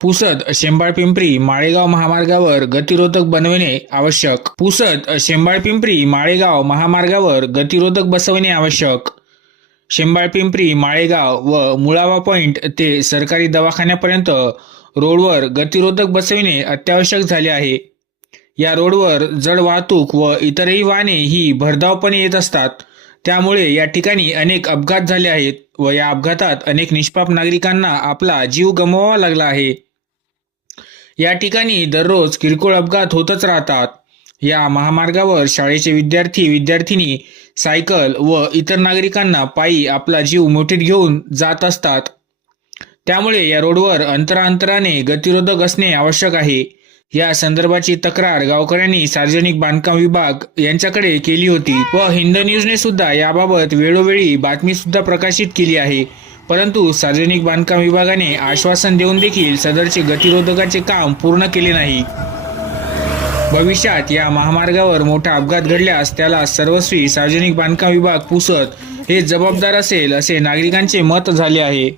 पुसद शेंबाळ पिंपरी माळेगाव महामार्गावर गतिरोधक बनविणे आवश्यक. पुसद शेंबाळ पिंपरी माळेगाव महामार्गावर गतिरोधक बसवणे आवश्यक. शेंबाळ पिंपरी माळेगाव व मुळावा पॉइंट ते सरकारी दवाखान्यापर्यंत रोडवर गतिरोधक बसविणे अत्यावश्यक झाले आहे. या रोडवर जड वाहतूक व इतरही वाहने ही भरधावपणे येत असतात. त्यामुळे या ठिकाणी अनेक अपघात झाले आहेत व या अपघातात अनेक निष्पाप नागरिकांना आपला जीव गमवावा लागला आहे. या ठिकाणी दररोज किरकोळ अपघात होतच राहतात. या महामार्गावर शाळेचे विद्यार्थी विद्यार्थिनी सायकल व इतर नागरिकांना पायी आपला जीव मोठीत घेऊन जात असतात. त्यामुळे या रोडवर अंतरांतराने गतिरोधक असणे आवश्यक आहे. या संदर्भाची तक्रार गावकऱ्यांनी सार्वजनिक बांधकाम विभाग यांच्याकडे केली होती व हिंद न्यूजने सुद्धा याबाबत वेळोवेळी बातमी सुद्धा प्रकाशित केली आहे. परंतु सार्वजनिक बांधकाम विभागाने आश्वासन देऊन देखील सदरचे गतिरोधकाचे काम पूर्ण केले नाही. भविष्यात या महामार्गावर मोठा अपघात घडल्यास त्याला सर्वस्वी सार्वजनिक बांधकाम विभाग पुसत हे जबाबदार असेल असे नागरिकांचे मत झाले आहे.